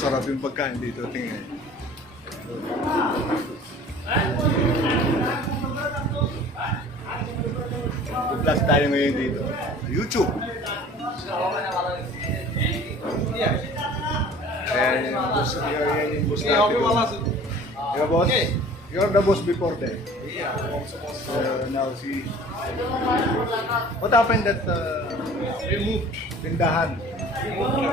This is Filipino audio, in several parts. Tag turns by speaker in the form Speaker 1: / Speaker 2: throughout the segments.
Speaker 1: masarap yung pagkain dito. Tingnan. Plus tayo ngayon dito. YouTube. Ayan yung boss, yan yung boss natin. You're boss? You're the boss before that. So now see. What happened that uh, removed tindahan? Niya.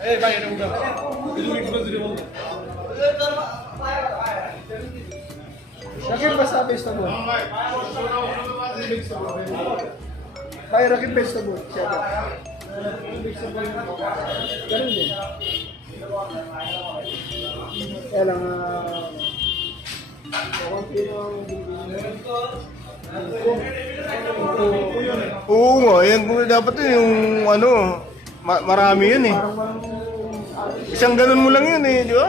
Speaker 1: Eh, vai, não dá.
Speaker 2: Eu não me basta vegetable. Bay, rakit vegetable. Siya? Vegetable. Ganun din. Kaya lang, ah... konti lang
Speaker 1: Oo nga, yan dapat yun yung ano, ma- marami yun eh. Isang ganun mo lang yun eh, di ba?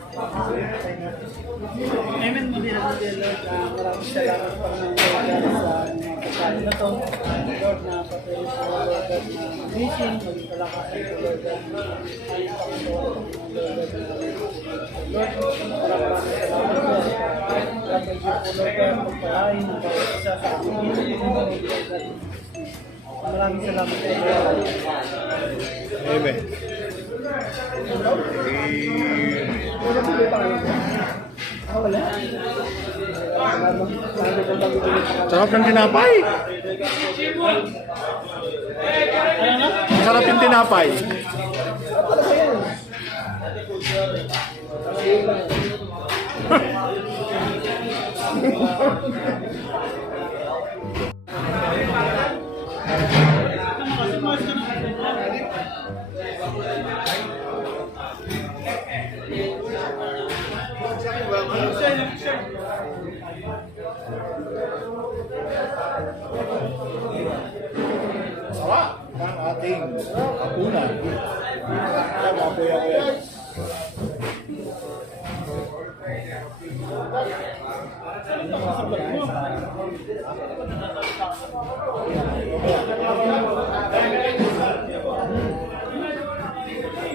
Speaker 2: Amen mo din ako din Lord. Uh, maraming salamat po ng Lord sa mga pagkain na to. Lord na patuloy sa Lord God na mission, maging kalakasan ko Lord God na ay Panginoon ng Lord God na Lord, maraming salamat Lord. Kapag yun po Lord God, magpalain ng bawat isa sa amin. Lord. Maraming salamat po Lord.
Speaker 1: Amen.
Speaker 2: Wala po ba pangalan ko? Ah, wala. Maraming salamat po Lord.
Speaker 1: Sarap ng tinapay. Sarap yung tinapay. Sawa ng ating hapunan. Yan mga kuya-kuya.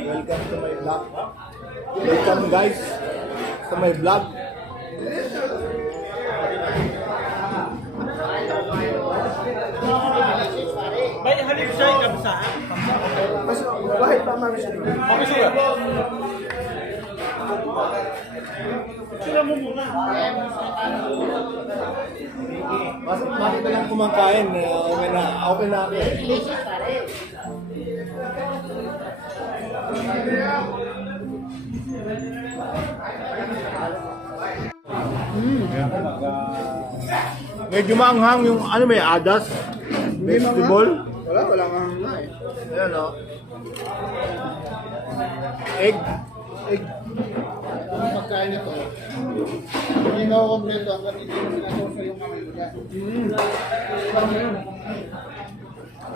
Speaker 1: Welcome to my vlog. Welcome guys to my vlog.
Speaker 3: Baik halip saya ka bisa.
Speaker 2: Mas, bakit pa mami siya?
Speaker 3: Kami sudah. Sila mo muna.
Speaker 1: Mas bakit na lang kumakain? eh, Okay na, okay na ako. Eh. Medyo maanghang yung ano may adas, vegetable.
Speaker 2: Wala, wala nga nga eh.
Speaker 1: Ayan o. Egg.
Speaker 2: Egg. Ang pagkain nito, hindi na ako kompleto hindi mo sinasosyo yung kamay mo dyan.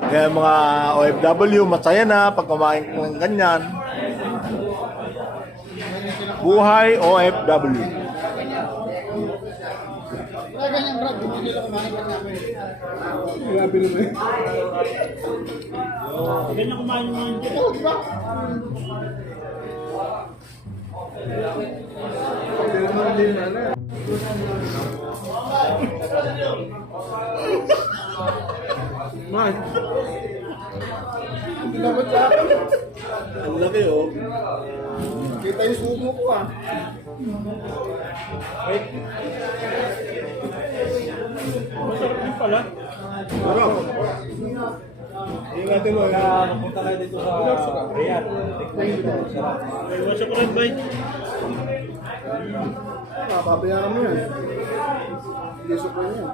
Speaker 1: Kaya mga OFW, masaya na pag kumain ng ganyan. Buhay OFW.
Speaker 2: Grabe naman.
Speaker 3: Ganyan kumain mo yun.
Speaker 2: Ito, di ba?
Speaker 3: Man.
Speaker 2: Dapat sa akin.
Speaker 1: Ang laki oh.
Speaker 2: Kita yung sumo ko ah.
Speaker 3: Masarap din pala.
Speaker 1: Sarap. Ingatin mo.
Speaker 2: Punta kayo dito sa Riyadh.
Speaker 3: May wasa ko rin, bay.
Speaker 2: Ah, papayaran mo yan. Hindi sukran yan.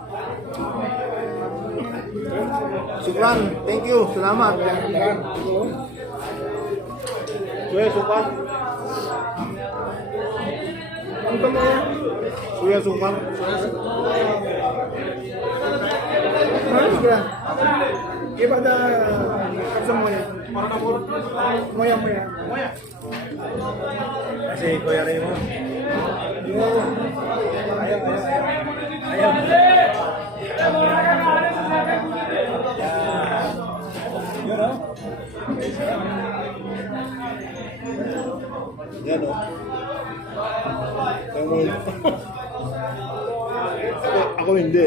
Speaker 1: Sukran, thank you. Salamat. Suya sukan.
Speaker 2: Ang tama yan.
Speaker 1: Suya sukan.
Speaker 2: Ayos ka. Iba da kapsa mo yan. Para na puro. Moya moya. Moya.
Speaker 1: Kasi Kuya Raymond.
Speaker 2: Ayaw, ayaw, ayaw.
Speaker 1: Yan o. Raymond. Ako, ako hindi.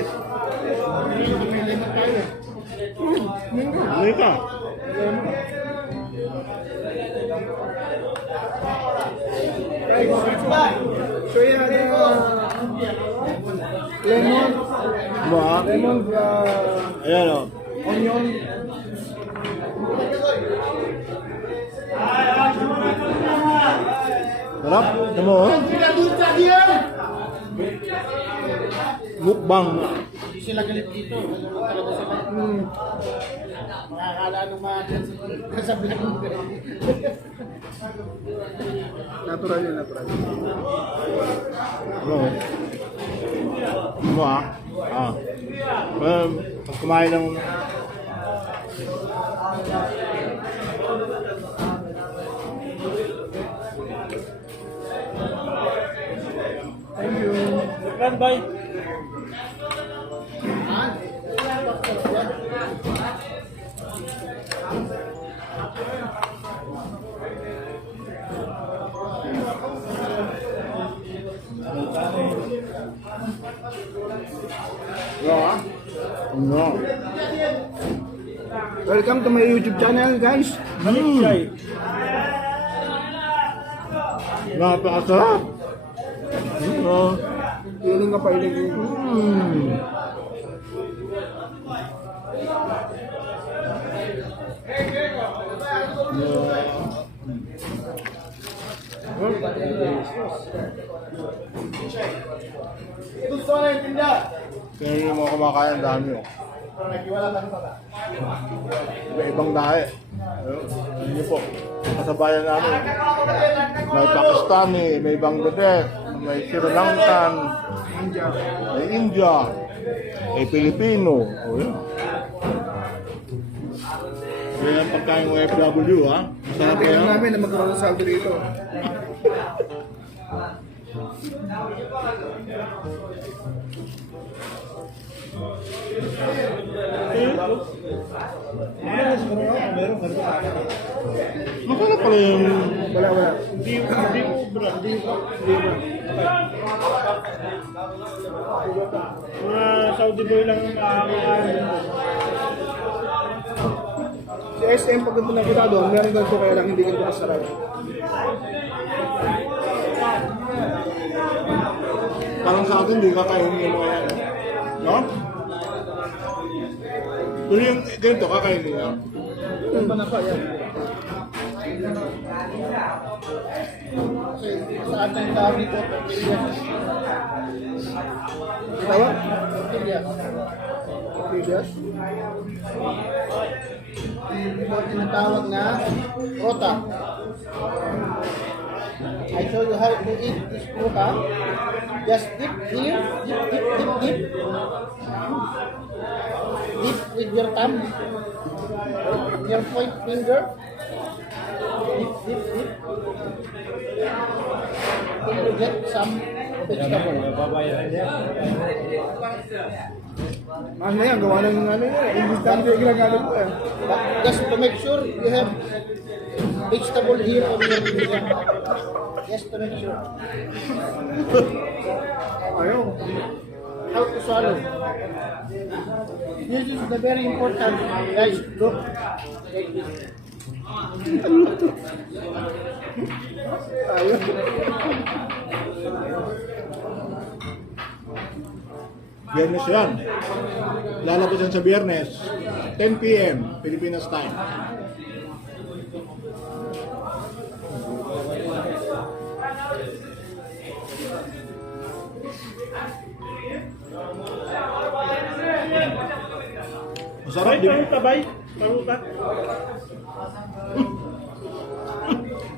Speaker 1: Hindi ka.
Speaker 2: So yan, uh, lemon,
Speaker 1: Ba?
Speaker 2: lemon,
Speaker 1: Ayan o.
Speaker 2: onion,
Speaker 1: Sarap. Ano mo? oh? Mukbang.
Speaker 2: Hindi sila galit dito. Talaga sila. Hmm. Makakala nung mga sa mo. natural yun, natural.
Speaker 1: Ano? Ano mo ah? Ah. Um, pag kumain ng...
Speaker 3: bay.
Speaker 1: Ano ah? Ano?
Speaker 2: Welcome to my YouTube channel, guys.
Speaker 3: Eh.
Speaker 1: Napakasarap. Ano?
Speaker 2: Feeling ka pa ilig.
Speaker 1: Hmm.
Speaker 2: Na yung
Speaker 1: mga kumakain, dami oh. Iba-ibang dahi. Ayun, Hindi po. Kasabayan namin. May Pakistani, may Bangladesh, may Sri Lankan, may India, may Pilipino. O yun. Yan ang pagkain ng OFW ha. Masarap
Speaker 2: Kaya
Speaker 1: yan.
Speaker 2: namin na magkaroon ng saldo dito.
Speaker 1: Masarap pala yung...
Speaker 2: Wala, wala.
Speaker 3: Hindi, hindi ko. Hindi ko. Hindi ko. Mga Saudi boy lang ang makakakain.
Speaker 2: Si SM, pag ganito nakita doon, meron ganito kaya lang hindi ganito kasarap.
Speaker 1: Parang sa atin, hindi kakainin yung mga yan. No? Pero yung ganito, kakainin niya.
Speaker 2: Yung pa na pa, yan. Sa tinatawag na rota. I show you how to eat this rota. Just dip here, dip, dip, dip, dip. Dip with your thumb. Your point finger. You get some vegetable?
Speaker 3: Ano yan, gawa ng ano yan. English lang yung ginagamit ko eh.
Speaker 2: Just to make sure you have vegetable here on your finger. Just to make sure.
Speaker 3: Ayaw.
Speaker 2: How to swallow. This is the very important. Guys, look. Like this.
Speaker 4: Biyernes yan. Lalabas yan sa biyernes. 10 p.m. Pilipinas time. Masarap,
Speaker 3: Bay,
Speaker 4: di ba?
Speaker 3: paruta,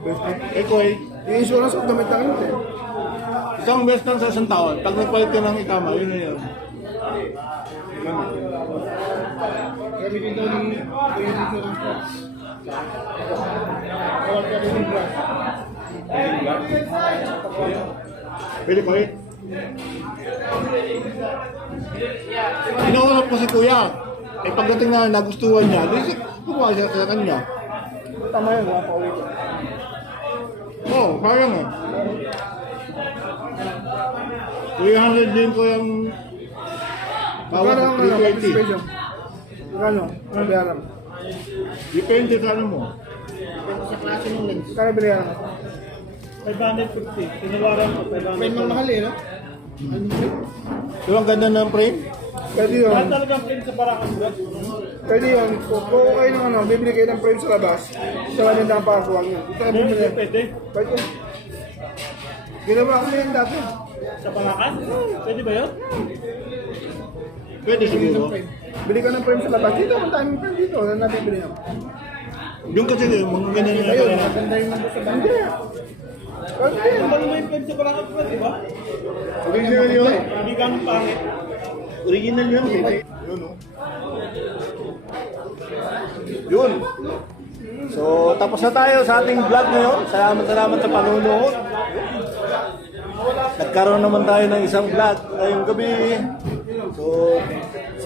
Speaker 3: bay. Paruta.
Speaker 4: Eh, Koy,
Speaker 3: Yung insurance ko damit lang yun eh.
Speaker 4: isang beses lang sa isang taon. Pag nagpalit ka ng ikama, yun na yun.
Speaker 2: Kami dito ni Kuya dito ng Kawal ka rin yung.
Speaker 4: Pwede, Koy? Inaulap ko si Kuya. Eh, pagdating na nagustuhan niya, di kumuha siya sa kanya.
Speaker 3: Tama yun, mga pauwi ko.
Speaker 4: Oo, oh, sayang eh. 300 din ko yung
Speaker 3: Magkano
Speaker 4: bawat
Speaker 3: ang ano,
Speaker 4: 320.
Speaker 3: participation? Magkano? Ano bayaran?
Speaker 4: Depende sa ano mo.
Speaker 2: Depende sa klase ng lens.
Speaker 3: Magkano bayaran? 550. Tinawaran ko, 550.
Speaker 2: May mga mahal eh, no?
Speaker 4: So, ang ganda ng frame.
Speaker 3: Pwede yun.
Speaker 2: Ano?
Speaker 3: talagang print sa Paracan, bro?
Speaker 2: Pwede yun. Kung kung kayo ng ano, bibili kayo ng frame sa labas, sa lamin ng pakakuwang yun. Dito kayo bumili.
Speaker 3: Pwede.
Speaker 2: Pwede. Ginawa ko na yan dati.
Speaker 3: Sa Paracan? Pwede ba yun?
Speaker 4: Pwede siguro.
Speaker 2: frame. Bili ka ng frame sa labas. Dito, ang daming frame dito. Ano nabibili nyo?
Speaker 4: Yung kasi, mga ganyan na
Speaker 2: Ayun, maganda yung nandun sa banda. Pwede.
Speaker 3: Ba yung print sa bro, di ba?
Speaker 4: Original yun.
Speaker 3: Hindi ganun pangit.
Speaker 4: Original yun. Yun, oh.
Speaker 1: Yun. So, tapos na tayo sa ating vlog ngayon. Salamat, salamat sa panonood. Nagkaroon naman tayo ng isang vlog ngayong gabi. So,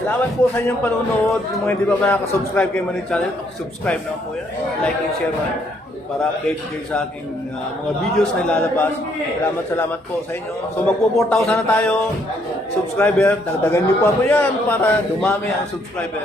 Speaker 1: salamat po sa inyong panonood. Yung mga hindi pa nakaka-subscribe kay Money Channel, subscribe na po yan. Like and share na para update kayo sa aking uh, mga videos na ilalabas. Salamat, salamat po sa inyo. So, magpo 4,000 na tayo subscriber. Dagdagan niyo pa po yan para dumami ang subscriber.